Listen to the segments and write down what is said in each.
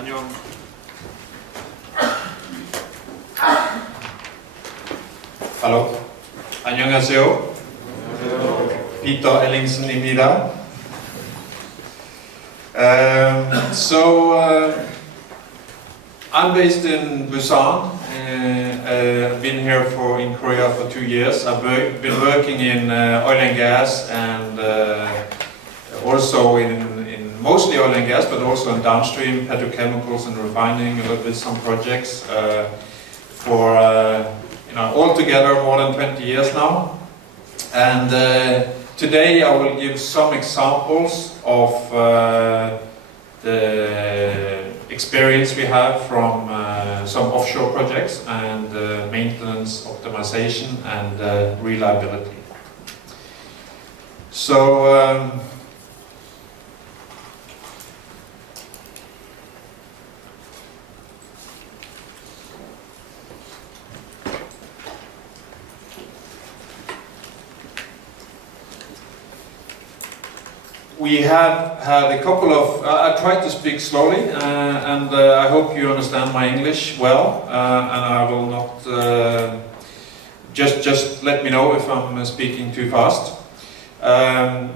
안녕. Hello. 안녕하세요. Peter Ellingsen입니다. I'm based in Busan. I've been here in Korea for 2 years. I've been working in oil and gas and also in mostly oil and gas, but also in downstream petrochemicals and refining, a little bit some projects for altogether more than 20 years now. And today I will give some examples of the experience we have from some offshore projects and maintenance, optimization and reliability. So we have had a couple of, I tried to speak slowly and I hope you understand my English well, and I will not, just let me know if I'm speaking too fast. I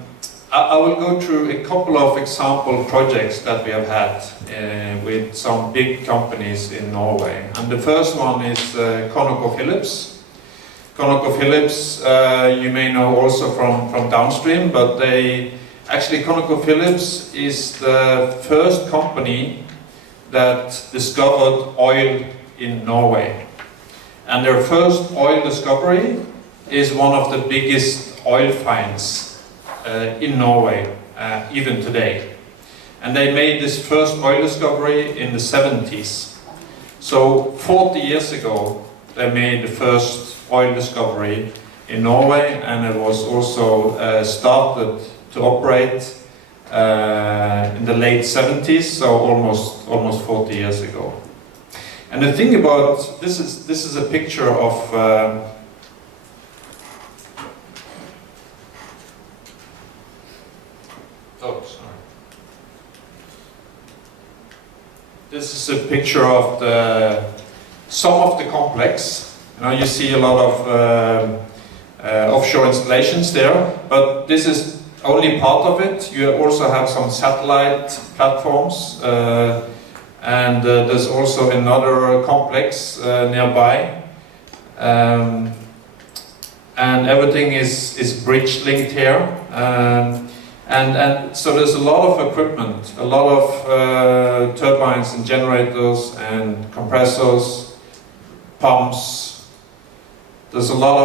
will go through a couple of example projects that we have had with some big companies in Norway. And the first one is ConocoPhillips. ConocoPhillips you may know also from downstream, but actually, ConocoPhillips is the first company that discovered oil in Norway. And their first oil discovery is one of the biggest oil finds in Norway, even today. And they made this first oil discovery in the 70s. So 40 years ago, they made the first oil discovery in Norway, and it was also started to operate in the late 70s, so almost 40 years ago. And the thing about this is a picture of This is a picture of some of the complex. You see a lot of offshore installations there, but this is only part of it. You also have some satellite platforms, and there's also another complex nearby, and everything is bridge linked here, and so there's a lot of equipment, a lot of turbines and generators and compressors, pumps. There's a lot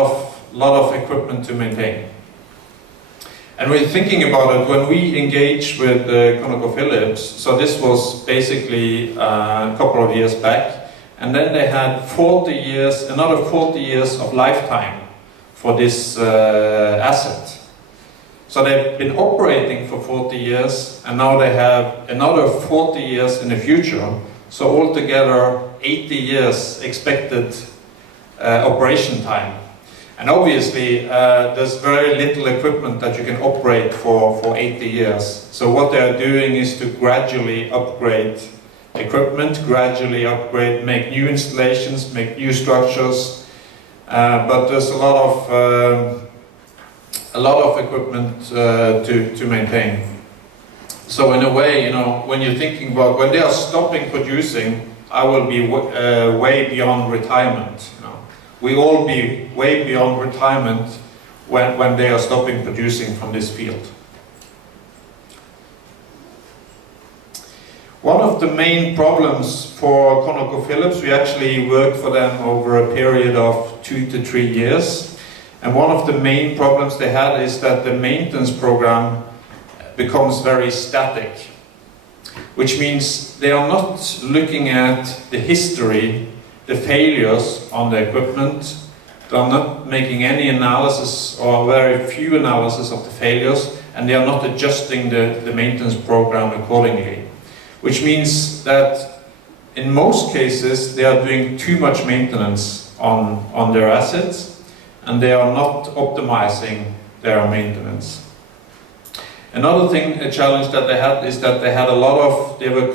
of equipment to maintain. And we're thinking about it when we engage with ConocoPhillips. So this was basically a couple of years back, and then they had another 40 years of lifetime for this asset. So they've been operating for 40 years, and now they have another 40 years in the future. So altogether 80 years expected operation time. And obviously, there's very little equipment that you can operate for 80 years. So what they are doing is to gradually upgrade equipment, make new installations, make new structures. But there's a lot of equipment to maintain. So in a way, when you're thinking about when they are stopping producing, I will be way beyond retirement. We all be way beyond retirement when they are stopping producing from this field. One of the main problems for ConocoPhillips, we actually worked for them over a period of 2 to 3 years. And one of the main problems they had is that the maintenance program becomes very static, which means they are not looking at the history, the failures on the equipment. They are not making any analysis or very few analysis of the failures, and they are not adjusting the maintenance program accordingly. Which means that in most cases they are doing too much maintenance on their assets, and they are not optimizing their maintenance. Another thing, a challenge that they had is that they were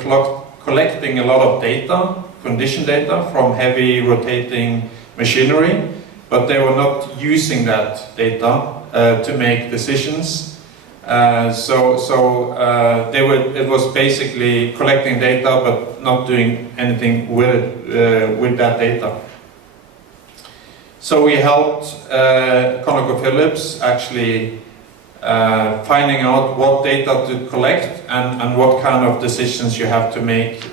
collecting a lot of data, condition data from heavy rotating machinery, but they were not using that data to make decisions. It was basically collecting data but not doing anything with that data. So we helped ConocoPhillips actually finding out what data to collect and what kind of decisions you have to make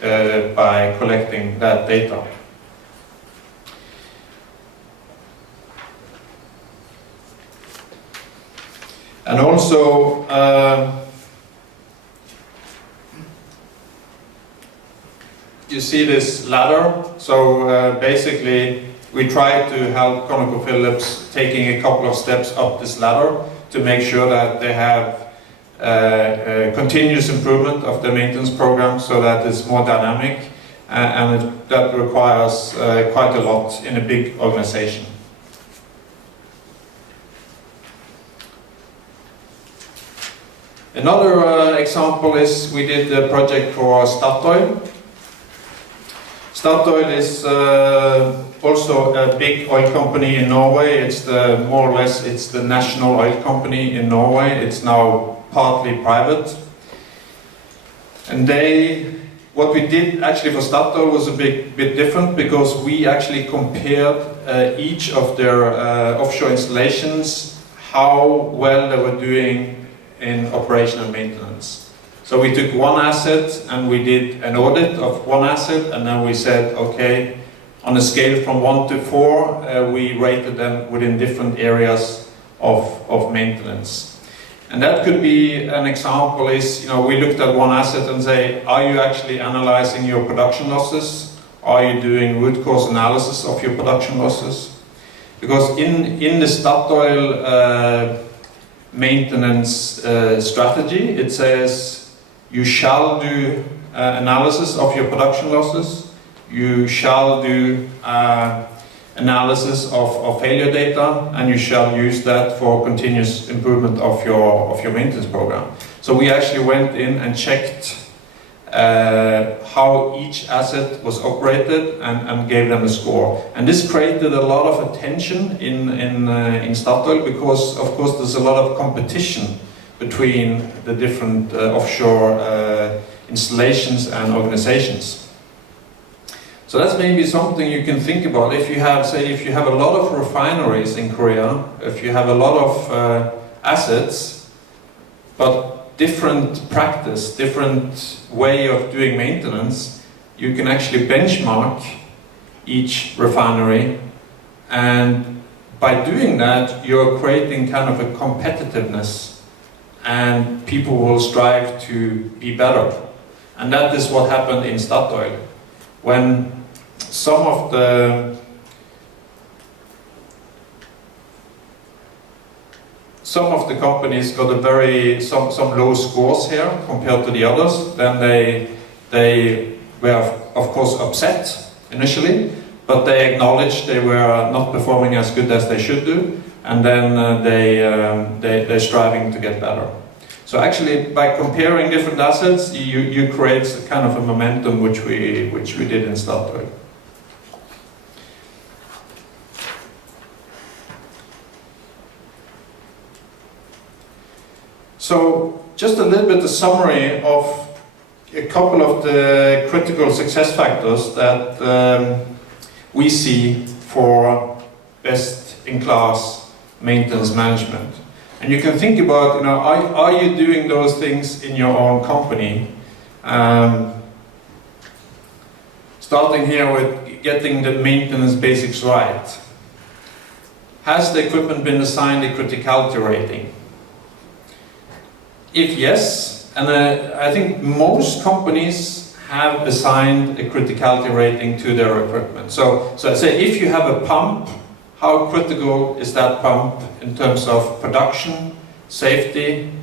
by collecting that data. And also, you see this ladder. So basically, we try to help ConocoPhillips taking a couple of steps up this ladder to make sure that they have continuous improvement of the maintenance program, so that it's more dynamic, and that requires quite a lot in a big organization. Another example is we did a project for Statoil. Statoil is also a big oil company in Norway. It's more or less it's the national oil company in Norway. It's now partly private. And what we did actually for Statoil was a bit different, because we actually compared each of their offshore installations, how well they were doing in operational maintenance. So we took one asset and we did an audit of one asset, and then we said, okay, on a scale from 1 to 4, we rated them within different areas of maintenance. And that could be an example is, we looked at one asset and say, are you actually analyzing your production losses? Are you doing root cause analysis of your production losses? Because in the Statoil maintenance strategy, it says you shall do analysis of your production losses, you shall do analysis of failure data, and you shall use that for continuous improvement of your maintenance program. So we actually went in and checked how each asset was operated and gave them a score. And this created a lot of attention in Statoil, because of course there's a lot of competition between the different offshore installations and organizations. So that's maybe something you can think about. If you have a lot of refineries in Korea, if you have a lot of assets, but different practice, different way of doing maintenance, you can actually benchmark each refinery, and by doing that you're creating kind of a competitiveness, and people will strive to be better. And that is what happened in Statoil. When some of the companies got some low scores here compared to the others, then they were of course upset initially, but they acknowledged they were not performing as good as they should do, and then they're striving to get better. So actually, by comparing different assets, you create kind of a momentum which we did in Statoil. So just a little bit of summary of a couple of the critical success factors that we see for best-in-class maintenance management. And you can think about, are you doing those things in your own company? Starting here with getting the maintenance basics right. Has the equipment been assigned a criticality rating? If yes, and I think most companies have assigned a criticality rating to their equipment. So I say, if you have a pump, how critical is that pump in terms of production, safety,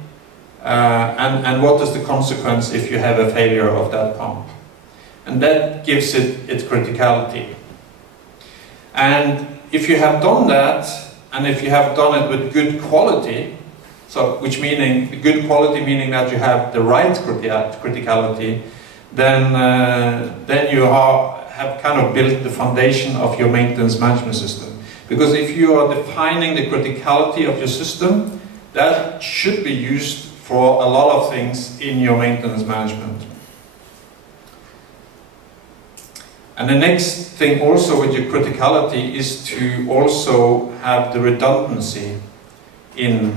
and what is the consequence if you have a failure of that pump? And that gives it its criticality. And if you have done that, and if you have done it with good quality, so good quality meaning that you have the right criticality, then you have kind of built the foundation of your maintenance management system. Because if you are defining the criticality of your system, that should be used for a lot of things in your maintenance management. And the next thing also with your criticality is to also have the redundancy in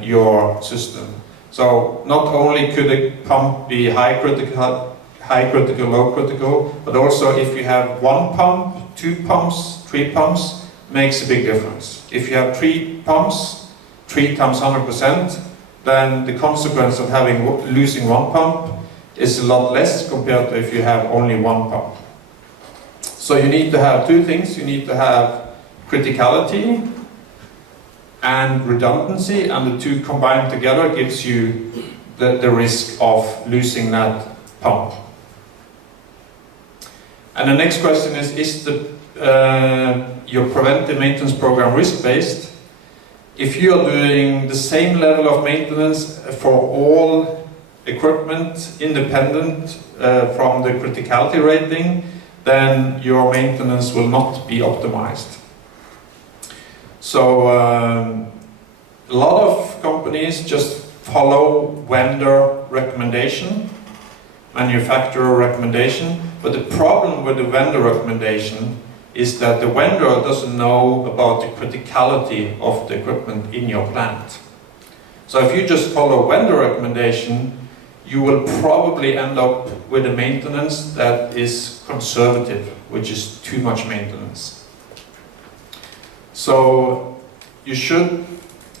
your system. So not only could a pump be high critical, low critical, but also if you have one pump, two pumps, three pumps, makes a big difference. If you have 3 pumps, 3 times 100%, then the consequence of losing one pump is a lot less compared to if you have only one pump. So you need to have 2 things. You need to have criticality and redundancy, and the 2 combined together gives you the risk of losing that pump. And the next question is your preventive maintenance program risk-based? If you are doing the same level of maintenance for all equipment independent from the criticality rating, then your maintenance will not be optimized. So a lot of companies just follow vendor recommendation, manufacturer recommendation, but the problem with the vendor recommendation is that the vendor doesn't know about the criticality of the equipment in your plant. So if you just follow vendor recommendation, you will probably end up with a maintenance that is conservative, which is too much maintenance. So you should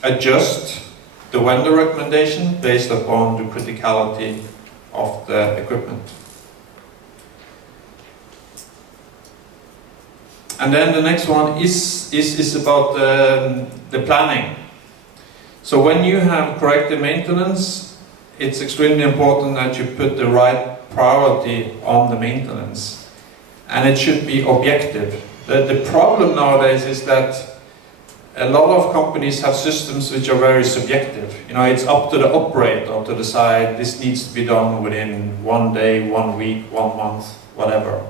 adjust the vendor recommendation based upon the criticality of the equipment. And then the next one is about the planning. So when you have corrective maintenance, it's extremely important that you put the right priority on the maintenance. And it should be objective. The problem nowadays is that a lot of companies have systems which are very subjective. You know, it's up to the operator to decide this needs to be done within 1 day, 1 week, 1 month, whatever.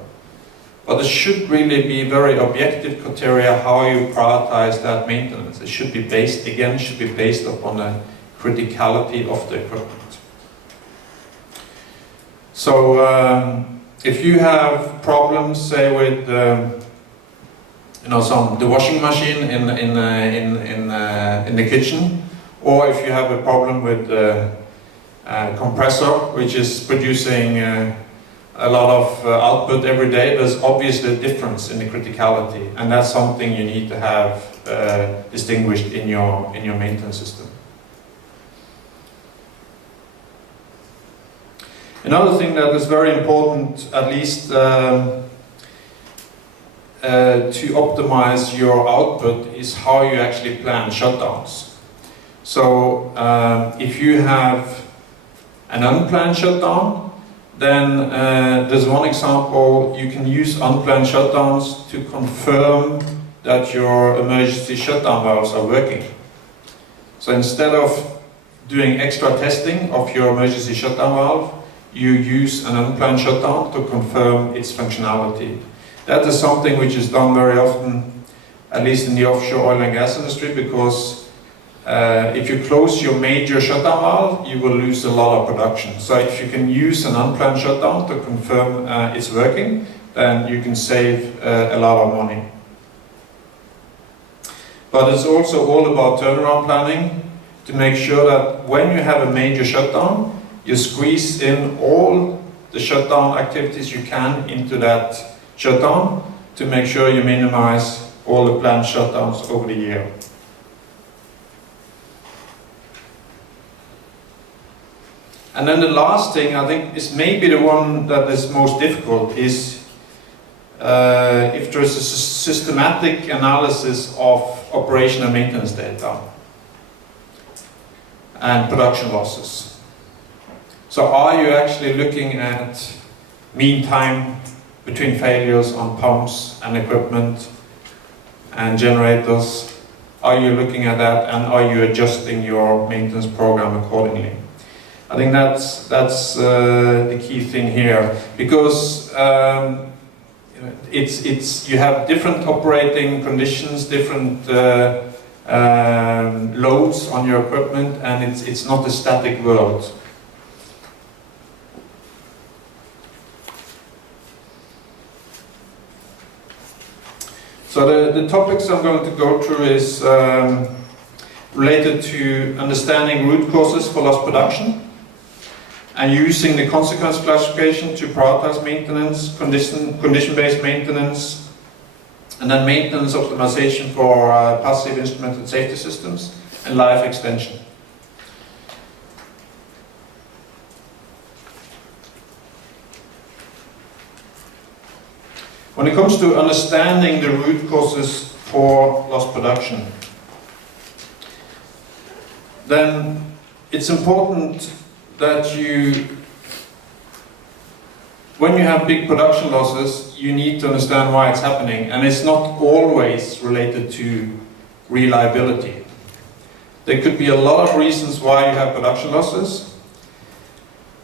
But it should really be very objective criteria how you prioritize that maintenance. It should be based upon the criticality of the equipment. So if you have problems, say with the washing machine in the kitchen, or if you have a problem with the compressor which is producing a lot of output every day, there's obviously a difference in the criticality, and that's something you need to have distinguished in your maintenance system. Another thing that is very important, at least to optimize your output, is how you actually plan shutdowns. So if you have an unplanned shutdown, then there's one example. You can use unplanned shutdowns to confirm that your emergency shutdown valves are working. So instead of doing extra testing of your emergency shutdown valve, you use an unplanned shutdown to confirm its functionality. That is something which is done very often, at least in the offshore oil and gas industry, because if you close your major shutdown valve, you will lose a lot of production. So if you can use an unplanned shutdown to confirm it's working, then you can save a lot of money. But it's also all about turnaround planning to make sure that when you have a major shutdown, you squeeze in all the shutdown activities you can into that shutdown to make sure you minimize all the planned shutdowns over the year. And then the last thing, I think, is maybe the one that is most difficult, is if there's a systematic analysis of operation and maintenance data and production losses. So are you actually looking at mean time between failures on pumps and equipment and generators? Are you looking at that, and are you adjusting your maintenance program accordingly? I think that's the key thing here, because you have different operating conditions, different loads on your equipment, and it's not a static world. So the topics I'm going to go through is related to understanding root causes for loss production, and using the consequence classification to prioritize maintenance, condition-based maintenance, and then maintenance optimization for passive instrumented safety systems, and life extension. When it comes to understanding the root causes for loss production, then it's important that when you have big production losses, you need to understand why it's happening, and it's not always related to reliability. There could be a lot of reasons why you have production losses.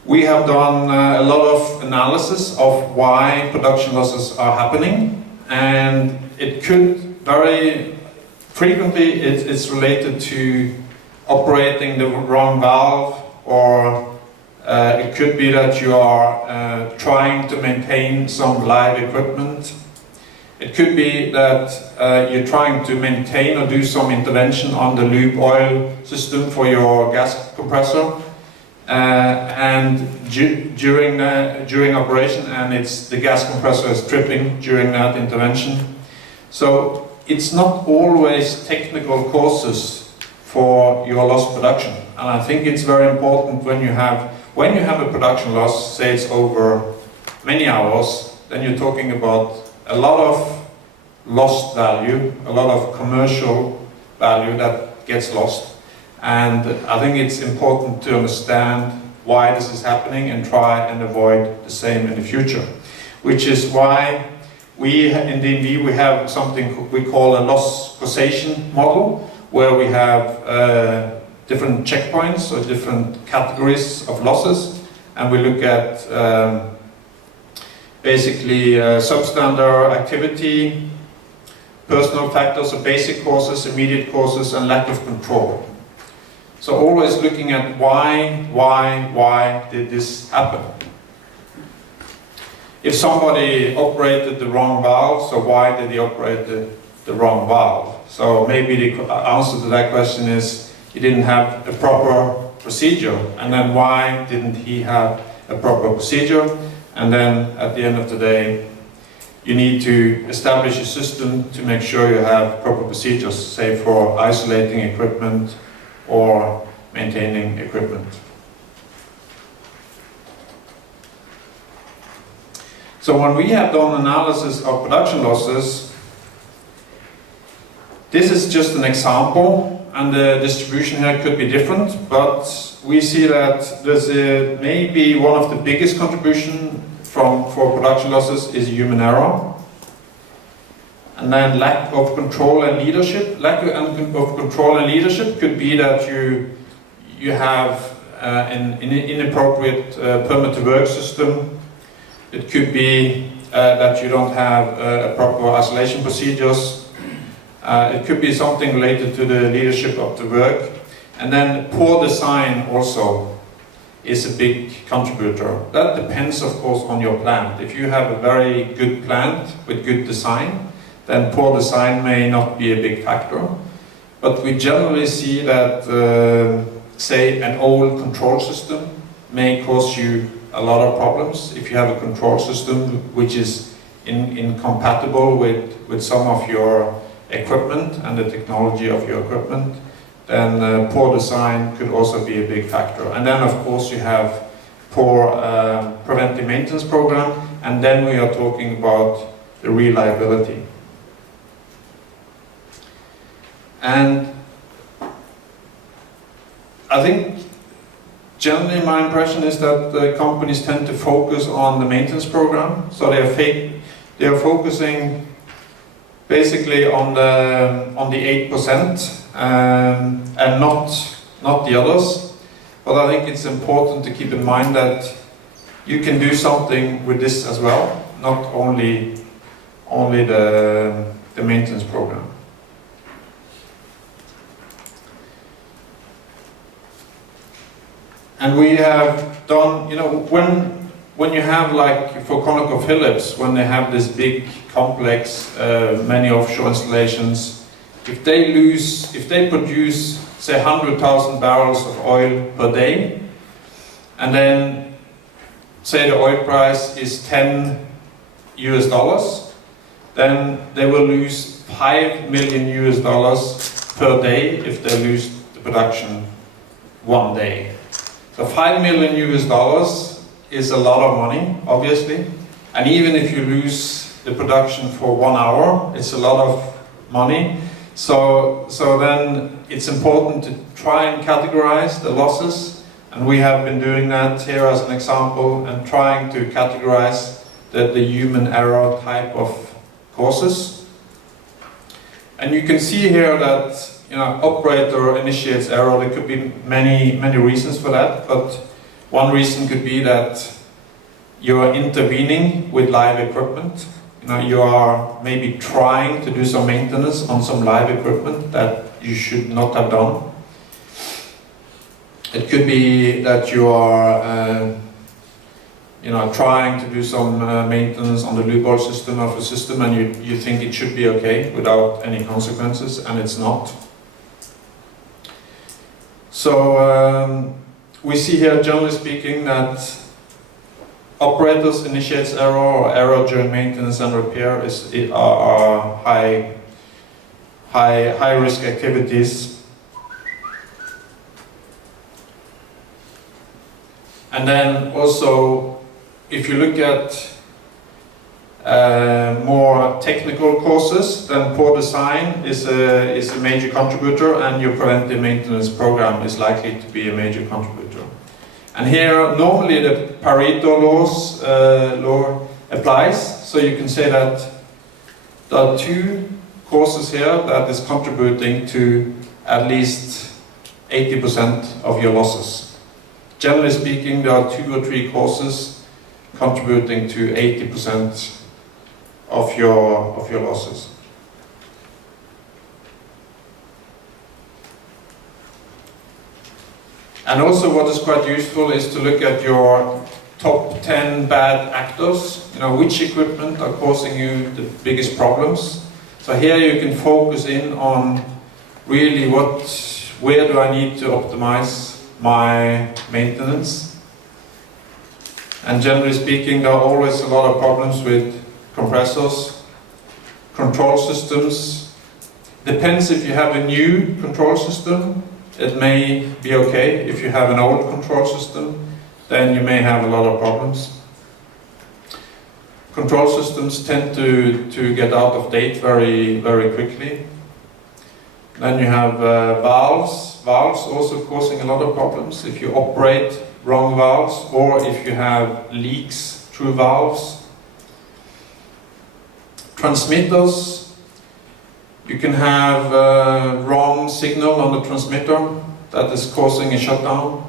We have done a lot of analysis of why production losses are happening, and it could very frequently it's related to operating the wrong valve, or it could be that you are trying to maintain some live equipment. It could be that you're trying to maintain or do some intervention on the lube oil system for your gas compressor, and during operation, and the gas compressor is tripping during that intervention. So it's not always technical causes for your loss production, and I think it's very important when you have a production loss, say it's over many hours, then you're talking about a lot of lost value, a lot of commercial value that gets lost, and I think it's important to understand why this is happening and try and avoid the same in the future, which is why we in DNV we have something we call a loss causation model, where we have different checkpoints or different categories of losses, and we look at basically substandard activity, personal factors or basic causes, immediate causes, and lack of control. So always looking at why did this happen? If somebody operated the wrong valve, so why did he operate the wrong valve? So maybe the answer to that question is he didn't have a proper procedure, and then why didn't he have a proper procedure? And then at the end of the day, you need to establish a system to make sure you have proper procedures, say for isolating equipment or maintaining equipment. So when we have done analysis of production losses, this is just an example, and the distribution here could be different, but we see that there's maybe one of the biggest contribution for production losses is human error. And then lack of control and leadership. Lack of control and leadership could be that you have an inappropriate permit to work system. It could be that you don't have proper isolation procedures. It could be something related to the leadership of the work. And then poor design also is a big contributor. That depends, of course, on your plant. If you have a very good plant with good design, then poor design may not be a big factor. But we generally see that, say, an old control system may cause you a lot of problems. If you have a control system which is incompatible with some of your equipment and the technology of your equipment, then poor design could also be a big factor. And then, of course, you have poor preventive maintenance program, and then we are talking about the reliability. And I think generally my impression is that the companies tend to focus on the maintenance program, so they are focusing basically on the 8% and not the others. but I think it's important to keep in mind that you can do something with this as well, not only the maintenance program. And we have done, when you have, like for ConocoPhillips, when they have this big complex, many offshore installations, if they produce, say, 100,000 barrels of oil per day, and then say the oil price is $10 US, then they will lose $5 million US per day if they lose the production one day. So $5 million US is a lot of money, obviously, and even if you lose the production for 1 hour, it's a lot of money. So then it's important to try and categorize the losses, and we have been doing that here as an example, and trying to categorize the human error type of causes. And you can see here that operator initiates error. There could be many reasons for that, but one reason could be that you are intervening with live equipment. You are maybe trying to do some maintenance on some live equipment that you should not have done. It could be that you are trying to do some maintenance on the lube oil system of a system, and you think it should be okay without any consequences, and it's not. So we see here, generally speaking, that operators initiates error or error during maintenance and repair are high risk activities. And then also, if you look at more technical causes, then poor design is a major contributor, and your preventive maintenance program is likely to be a major contributor. And here, normally the Pareto law applies, so you can say that there are 2 causes here that is contributing to at least 80% of your losses. Generally speaking, there are 2 or 3 causes contributing to 80% of your losses. And also, what is quite useful is to look at your top 10 bad actors. Which equipment are causing you the biggest problems. So here you can focus in on really where do I need to optimize my maintenance. And generally speaking, there are always a lot of problems with compressors, control systems. Depends if you have a new control system, it may be okay. If you have an old control system, then you may have a lot of problems. Control systems tend to get out of date very quickly. Then you have valves. Valves also causing a lot of problems if you operate wrong valves, or if you have leaks through valves. Transmitters. You can have wrong signal on the transmitter that is causing a shutdown.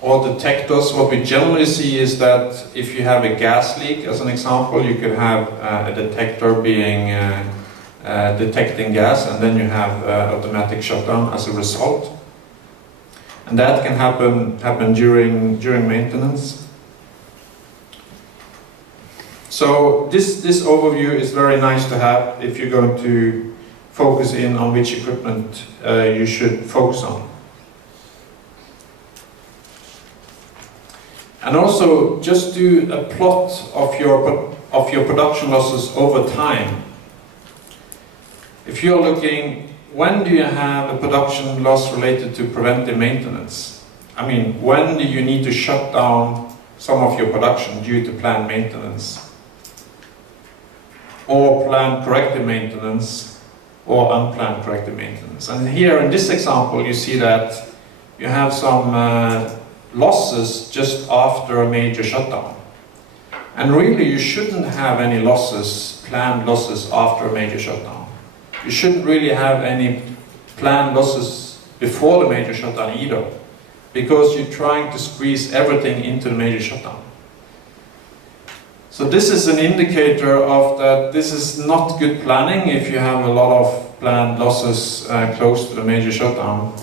Or detectors, what we generally see is that if you have a gas leak, as an example, you could have a detector being detecting gas, and then you have automatic shutdown as a result. And that can happen during maintenance. So this overview is very nice to have if you're going to focus in on which equipment you should focus on. And also, just do a plot of your production losses over time. If you're looking, when do you have a production loss related to preventive maintenance? I mean, when do you need to shut down some of your production due to planned maintenance? Or planned corrective maintenance, or unplanned corrective maintenance. And here in this example, you see that you have some losses just after a major shutdown. And really, you shouldn't have any losses, planned losses after a major shutdown. You shouldn't really have any planned losses before the major shutdown either, because you're trying to squeeze everything into the major shutdown. So this is an indicator of that this is not good planning if you have a lot of planned losses close to the major shutdown.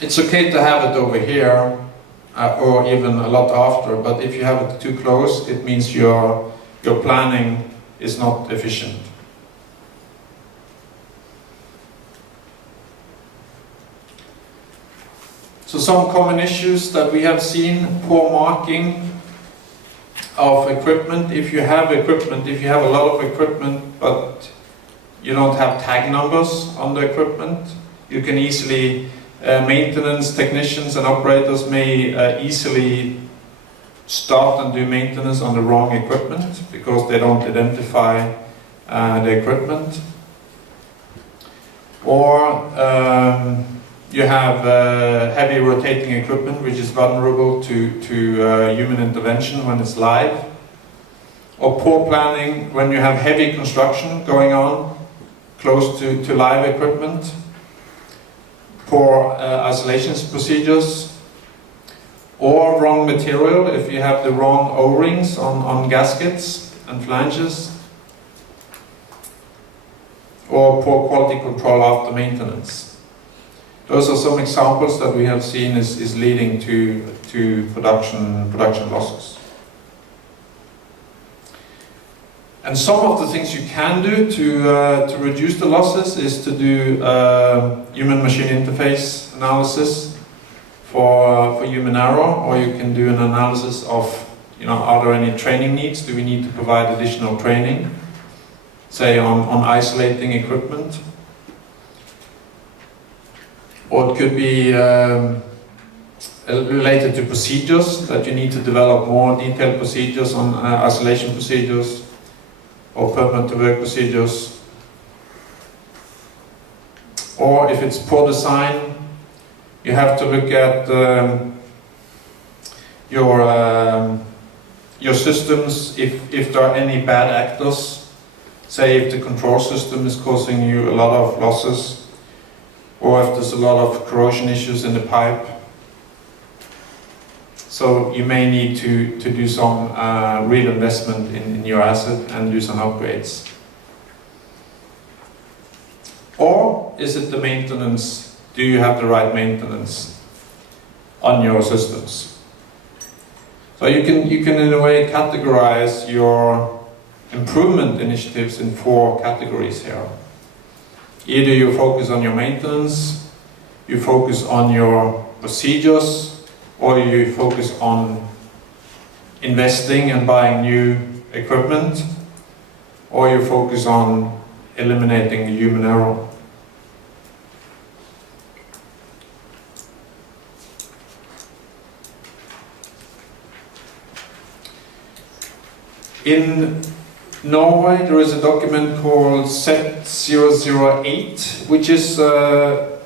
It's okay to have it over here, or even a lot after, but if you have it too close, it means your planning is not efficient. So some common issues that we have seen: poor marking of equipment. If you have equipment, if you have a lot of equipment, but you don't have tag numbers on the equipment, you can easily, maintenance technicians and operators may easily start and do maintenance on the wrong equipment because they don't identify the equipment. Or you have heavy rotating equipment which is vulnerable to human intervention when it's live. Or poor planning when you have heavy construction going on close to live equipment. Poor isolation procedures. Or wrong material if you have the wrong O-rings on gaskets and flanges. Or poor quality control after maintenance. Those are some examples that we have seen is leading to production losses. And some of the things you can do to reduce the losses is to do human-machine interface analysis for human error, or you can do an analysis of, are there any training needs? Do we need to provide additional training, say on isolating equipment? Or it could be related to procedures, that you need to develop more detailed procedures on isolation procedures or permanent to work procedures. Or if it's poor design, you have to look at your systems, if there are any bad actors, say if the control system is causing you a lot of losses, or if there's a lot of corrosion issues in the pipe. So you may need to do some real investment in your asset and do some upgrades. Or is it the maintenance? Do you have the right maintenance on your systems? So you can in a way categorize your improvement initiatives in 4 categories here. Either you focus on your maintenance, you focus on your procedures, or you focus on investing and buying new equipment, or you focus on eliminating human error. In Norway, there is a document called Z008, which is a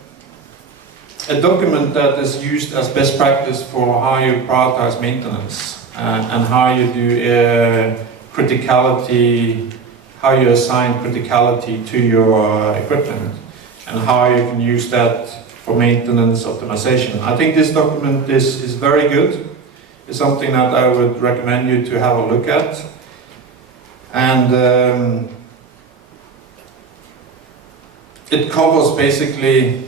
document that is used as best practice for how you prioritize maintenance and how you do criticality, how you assign criticality to your equipment, and how you can use that for maintenance optimization. I think this document is very good. It's something that I would recommend you to have a look at. And it covers basically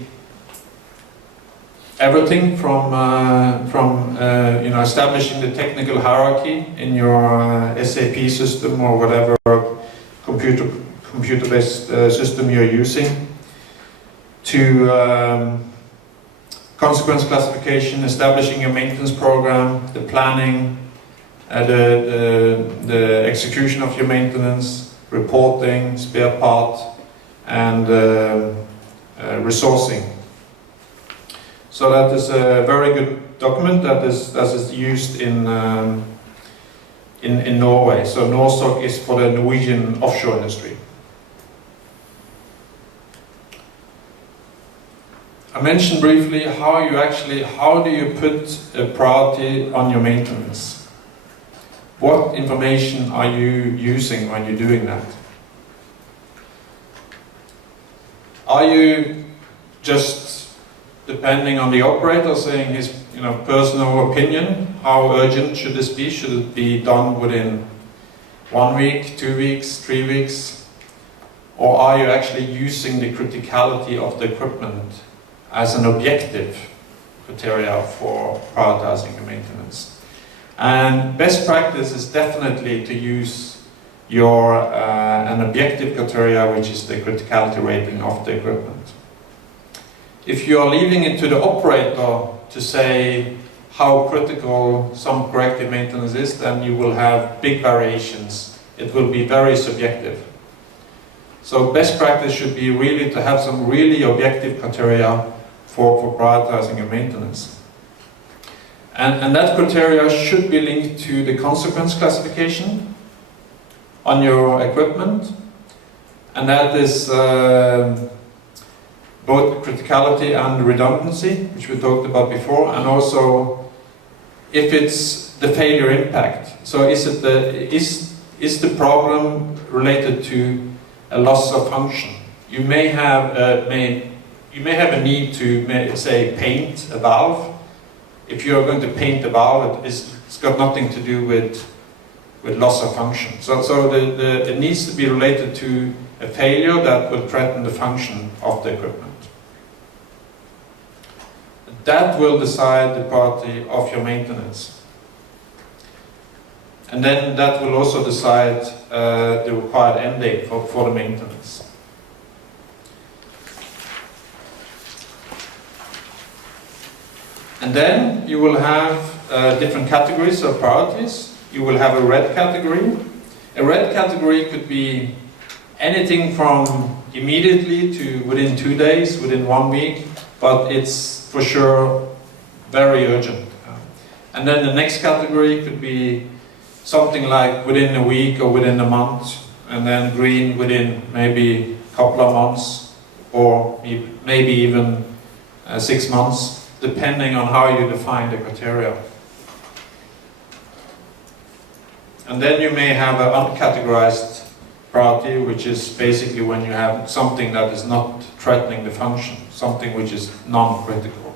everything from establishing the technical hierarchy in your SAP system or whatever computer-based system you're using, to consequence classification, establishing your maintenance program, the planning, the execution of your maintenance, reporting, spare part, and resourcing. So that is a very good document that is used in Norway. So Norstock is for the Norwegian offshore industry. I mentioned briefly how do you put a priority on your maintenance? What information are you using when you're doing that? Are you just depending on the operator saying his personal opinion, how urgent should this be? Should it be done within 1 week, 2 weeks, 3 weeks? Or are you actually using the criticality of the equipment as an objective criteria for prioritizing the maintenance? And best practice is definitely to use an objective criteria, which is the criticality rating of the equipment. If you are leaving it to the operator to say how critical some corrective maintenance is, then you will have big variations. It will be very subjective. So best practice should be really to have some really objective criteria for prioritizing your maintenance. And that criteria should be linked to the consequence classification on your equipment. And that is both criticality and redundancy, which we talked about before, and also if it's the failure impact. So is the problem related to a loss of function? You may have a need to say paint a valve. If you are going to paint a valve, it's got nothing to do with loss of function. So it needs to be related to a failure that will threaten the function of the equipment. That will decide the priority of your maintenance. And then that will also decide the required end date for the maintenance. And then you will have different categories of priorities. You will have a red category. A red category could be anything from immediately to within 2 days, within 1 week, but it's for sure very urgent. And then the next category could be something like within a week or within a month, and then green within maybe a couple of months, or maybe even 6 months, depending on how you define the criteria. And then you may have an uncategorized priority, which is basically when you have something that is not threatening the function, something which is non-critical.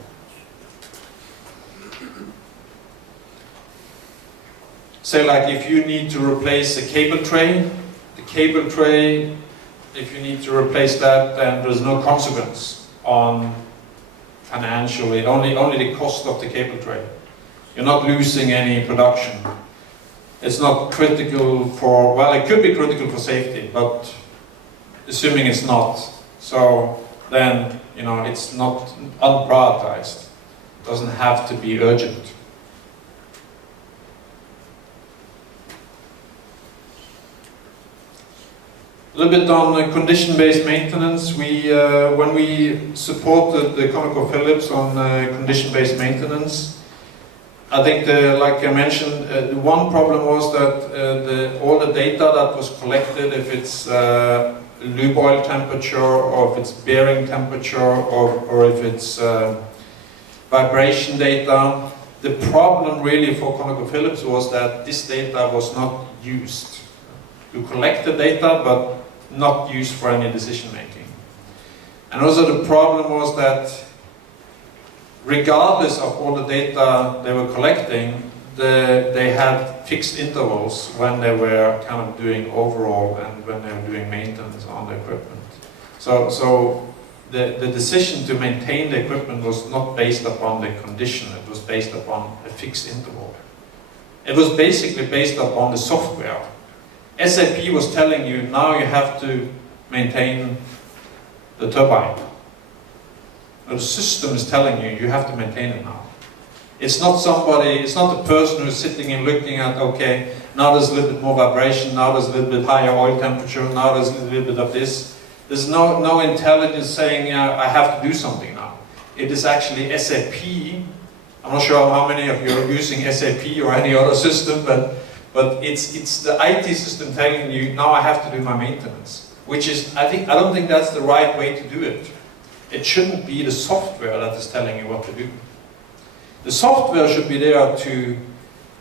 Say like if you need to replace a cable tray, if you need to replace that, then there's no consequence on financially, only the cost of the cable tray. You're not losing any production. It's not critical for, well, it could be critical for safety, but assuming it's not, so then, it's not unprioritized. It doesn't have to be urgent. A little bit on condition-based maintenance. When we supported the ConocoPhillips on condition-based maintenance, I think, like I mentioned, one problem was that all the data that was collected, if it's lube oil temperature, or if it's bearing temperature, or if it's vibration data, the problem really for ConocoPhillips was that this data was not used. You collect the data, but not used for any decision making. And also the problem was that regardless of all the data they were collecting, they had fixed intervals when they were kind of doing overall and when they were doing maintenance on the equipment. So the decision to maintain the equipment was not based upon the condition, it was based upon a fixed interval. It was basically based upon the software. SAP was telling you, now you have to maintain the turbine. The system is telling you, you have to maintain it now. It's not the person who's sitting and looking at, okay, now there's a little bit more vibration, now there's a little bit higher oil temperature, now there's a little bit of this. There's no intelligence saying, yeah, I have to do something now. It is actually SAP. I'm not sure how many of you are using SAP or any other system, but it's the IT system telling you, now I have to do my maintenance. Which is, I don't think that's the right way to do it. It shouldn't be the software that is telling you what to do. The software should be there to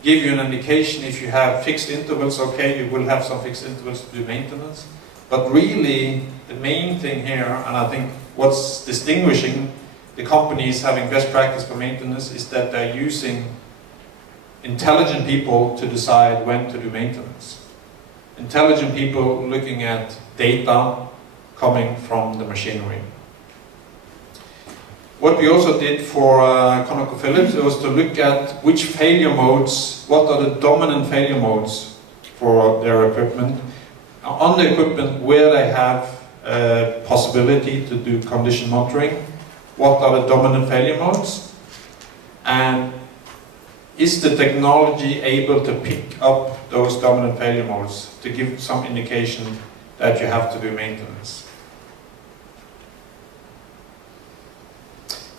give you an indication if you have fixed intervals, okay, you will have some fixed intervals to do maintenance. But really, the main thing here, and I think what's distinguishing the companies having best practice for maintenance is that they're using intelligent people to decide when to do maintenance. Intelligent people looking at data coming from the machinery. What we also did for ConocoPhillips was to look at which failure modes, what are the dominant failure modes for their equipment, on the equipment where they have possibility to do condition monitoring, what are the dominant failure modes, and is the technology able to pick up those dominant failure modes to give some indication that you have to do maintenance.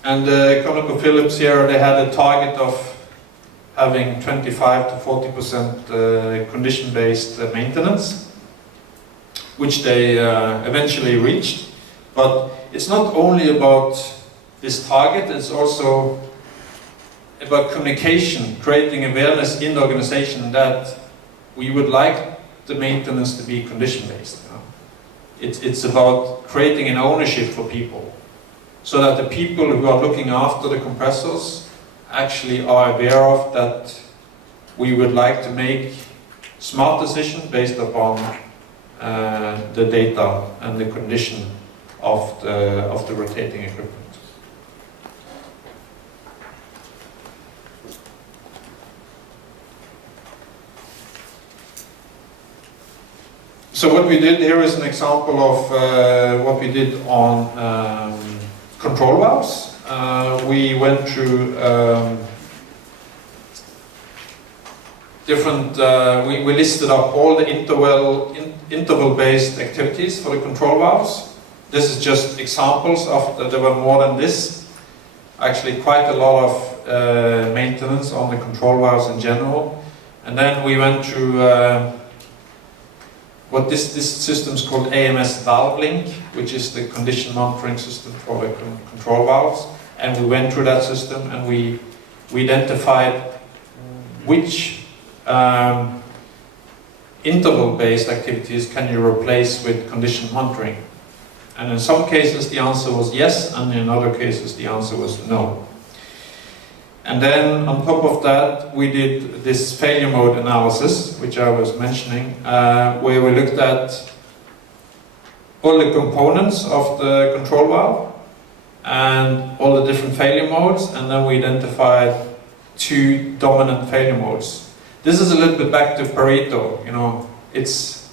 And ConocoPhillips here, they had a target of having 25 to 40% condition-based maintenance, which they eventually reached. But it's not only about this target, it's also about communication, creating awareness in the organization that we would like the maintenance to be condition-based. It's about creating an ownership for people, so that the people who are looking after the compressors actually are aware of that we would like to make smart decisions based upon the data and the condition of the rotating equipment. So what we did here is an example of what we did on control valves. We went through different, we listed up all the interval-based activities for the control valves. This is just examples of, there were more than this. Actually quite a lot of maintenance on the control valves in general. And then we went through what this system is called AMS valve link, which is the condition monitoring system for the control valves. And we went through that system and we identified which interval-based activities can you replace with condition monitoring. And in some cases the answer was yes, and in other cases the answer was no. And then on top of that, we did this failure mode analysis, which I was mentioning, where we looked at all the components of the control valve and all the different failure modes, and then we identified 2 dominant failure modes. This is a little bit back to Pareto, you know, it's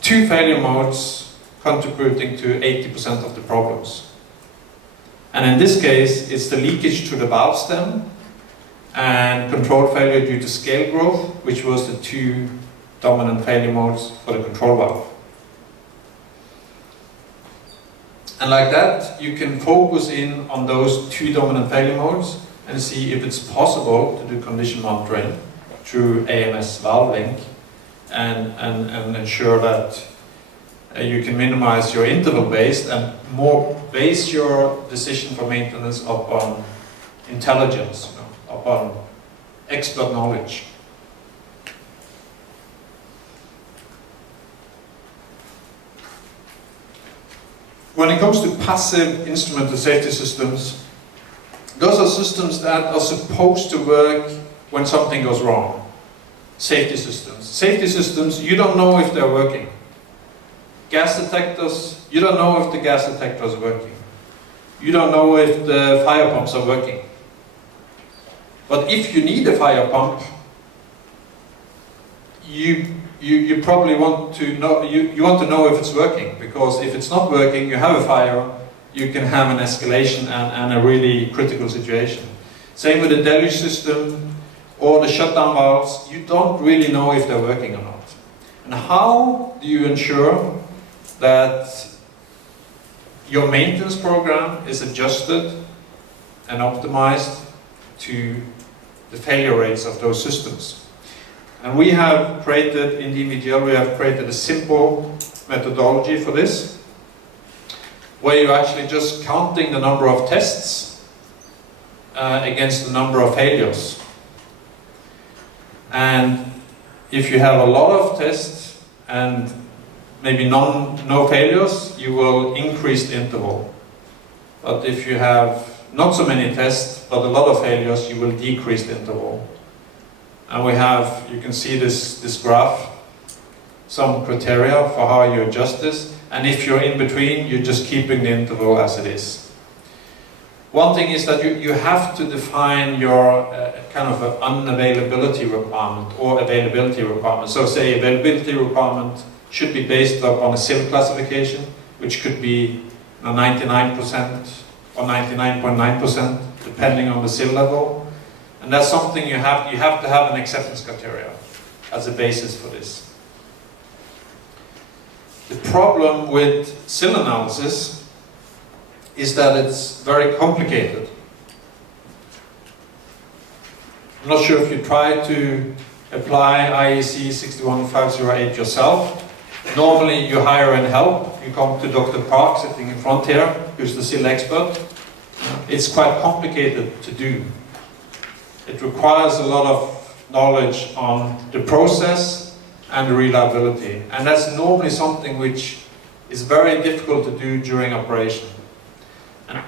2 failure modes contributing to 80% of the problems. And in this case, it's the leakage to the valve stem and control failure due to scale growth, which was the 2 dominant failure modes for the control valve. And like that, you can focus in on those 2 dominant failure modes and see if it's possible to do condition monitoring through AMS valve link and ensure that you can minimize your interval-based and more base your decision for maintenance upon intelligence, you know, upon expert knowledge. When it comes to passive instrumented safety systems, those are systems that are supposed to work when something goes wrong. Safety systems. Safety systems, you don't know if they're working. Gas detectors, you don't know if the gas detector is working. You don't know if the fire pumps are working. But if you need a fire pump, you probably want to know, you want to know if it's working, because if it's not working, you have a fire, you can have an escalation and a really critical situation. Same with the deluge system or the shutdown valves, you don't really know if they're working or not. And how do you ensure that your maintenance program is adjusted and optimized to the failure rates of those systems? And we have created, in DNV, we have created a simple methodology for this, where you're actually just counting the number of tests against the number of failures. And if you have a lot of tests and maybe no failures, you will increase the interval. But if you have not so many tests, but a lot of failures, you will decrease the interval. And we have, you can see this graph, some criteria for how you adjust this. And if you're in between, you're just keeping the interval as it is. One thing is that you have to define your kind of unavailability requirement or availability requirement. So say availability requirement should be based upon a SIL classification, which could be 99% or 99.9%, depending on the SIL level. And that's something you have to have an acceptance criteria as a basis for this. The problem with SIL analysis is that it's very complicated. I'm not sure if you try to apply IEC 61508 yourself. Normally you hire in help. You come to Dr. Park sitting in front here, who's the SIL expert. It's quite complicated to do. It requires a lot of knowledge on the process and the reliability. And that's normally something which is very difficult to do during operation.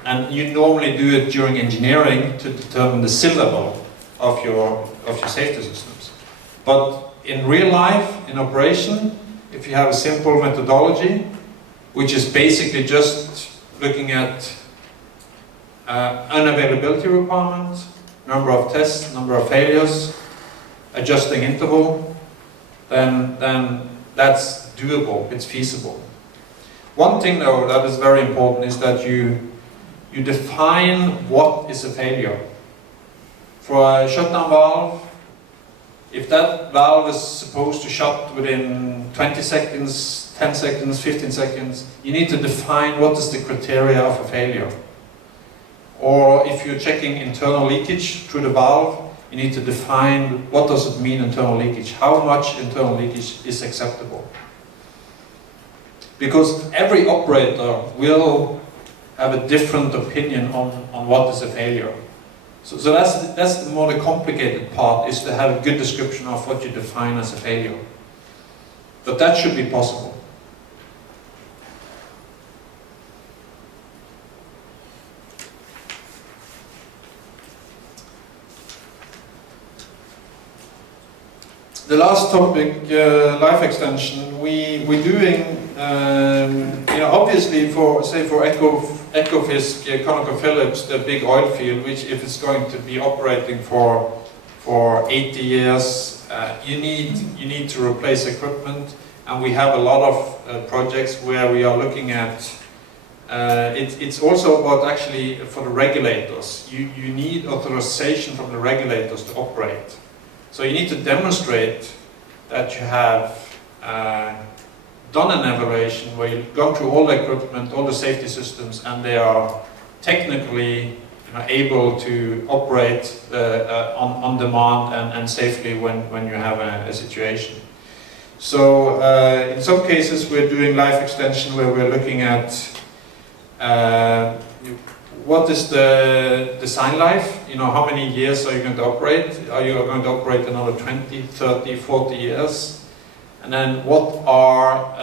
And you normally do it during engineering to determine the SIL level of your safety systems. But in real life, in operation, if you have a simple methodology, which is basically just looking at unavailability requirements, number of tests, number of failures, adjusting interval, then that's doable, it's feasible. One thing though that is very important is that you define what is a failure. For a shutdown valve, if that valve is supposed to shut within 20 seconds, 10 seconds, 15 seconds, you need to define what is the criteria of a failure. Or if you're checking internal leakage through the valve, you need to define what does it mean internal leakage, how much internal leakage is acceptable. Because every operator will have a different opinion on what is a failure. So that's the more complicated part, is to have a good description of what you define as a failure. But that should be possible. The last topic, life extension, we're doing, obviously for Ekofisk, ConocoPhillips, the big oil field, which if it's going to be operating for 80 years, you need to replace equipment, and we have a lot of projects where we are looking at. It's also about actually for the regulators. You need authorization from the regulators to operate. So you need to demonstrate that you have done an evaluation where you've gone through all the equipment, all the safety systems, and they are technically able to operate on demand and safely when you have a situation. So in some cases we're doing life extension where we're looking at what is the design life? How many years are you going to operate? Are you going to operate another 20, 30, 40 years? And then what are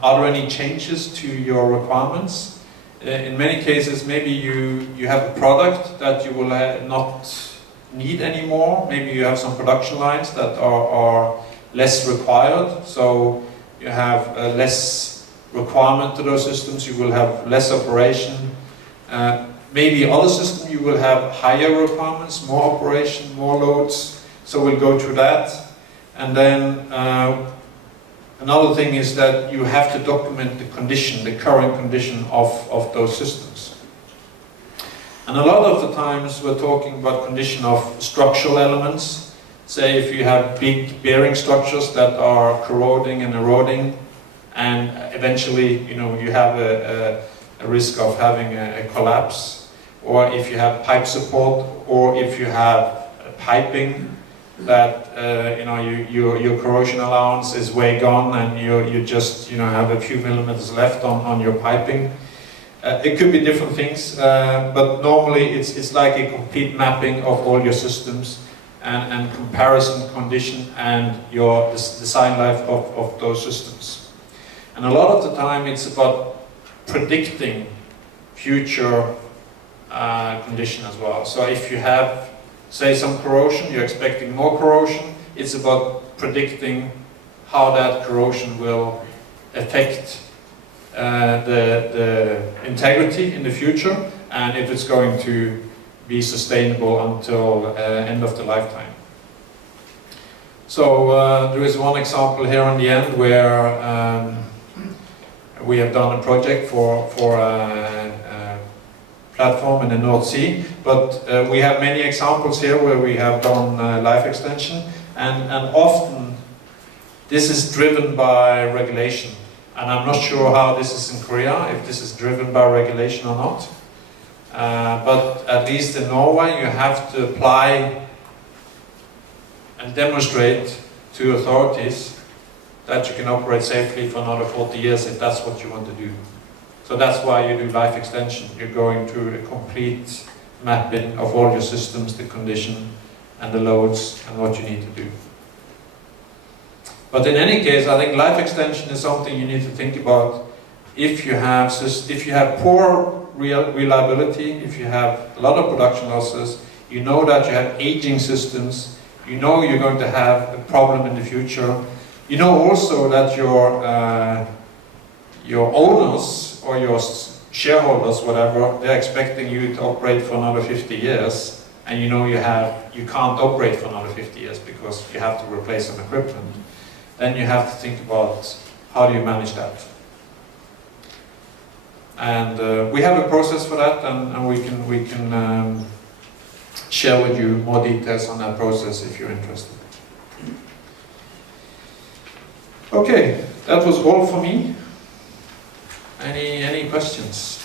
there any changes to your requirements? In many cases, maybe you have a product that you will not need anymore. Maybe you have some production lines that are less required. So you have less requirement to those systems. You will have less operation. Maybe other systems you will have higher requirements, more operation, more loads. So we'll go through that. And then another thing is that you have to document the condition, the current condition of those systems. And a lot of the times we're talking about condition of structural elements. Say if you have big bearing structures that are corroding and eroding, and eventually you have a risk of having a collapse, or if you have pipe support, or if you have piping that your corrosion allowance is way gone and you just have a few millimeters left on your piping. It could be different things, but normally it's like a complete mapping of all your systems and comparison condition and your design life of those systems. And a lot of the time it's about predicting future condition as well. So if you have, say, some corrosion, you're expecting more corrosion, it's about predicting how that corrosion will affect the integrity in the future, and if it's going to be sustainable until end of the lifetime. So there is one example here on the end where we have done a project for a platform in the North Sea, but we have many examples here where we have done life extension, and often this is driven by regulation. And I'm not sure how this is in Korea, if this is driven by regulation or not. But at least in Norway, you have to apply and demonstrate to authorities that you can operate safely for another 40 years if that's what you want to do. So that's why you do life extension. You're going through a complete mapping of all your systems, the condition and the loads and what you need to do. But in any case, I think life extension is something you need to think about if you have poor reliability, if you have a lot of production losses, you know that you have aging systems, you know you're going to have a problem in the future, you know also that your owners or your shareholders, whatever, they're expecting you to operate for another 50 years, and you know you can't operate for another 50 years because you have to replace some equipment. Then you have to think about how do you manage that. And we have a process for that, and we can share with you more details on that process if you're interested. Okay, that was all for me. Any questions?